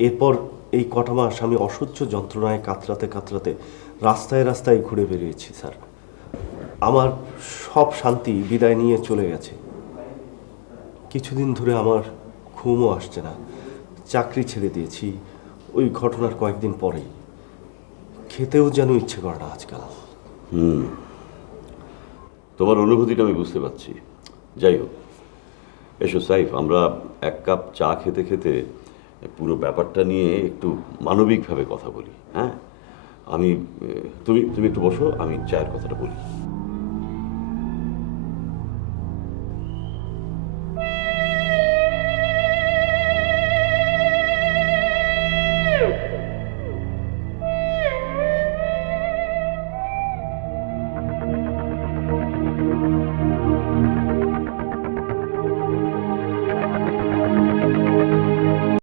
এরপর এই কটা মাস আমি অসহ্য যন্ত্রণায় কাতরাতে কাতরাতে রাস্তায় রাস্তায় ঘুরে বেরিয়েছি, স্যার। আমার সব শান্তি বিদায় নিয়ে চলে গেছে। কিছুদিন ধরে আমার ঘুমও আসছে না। চাকরি ছেড়ে দিয়েছি। ওই ঘটনার কয়েকদিন পরেই। খেতেও যেন ইচ্ছে করে না আজকাল। হুম। তোমার অনুভূতিটা আমি বুঝতে পারছি। যাই হোক, এসো সাইফ, আমরা এক কাপ চা খেতে খেতে পুরো ব্যাপারটা নিয়ে একটু মানবিকভাবে কথা বলি হ্যাঁ? আমি তুমি তুমি একটু বসো, আমি চায়ের কথাটা বলি।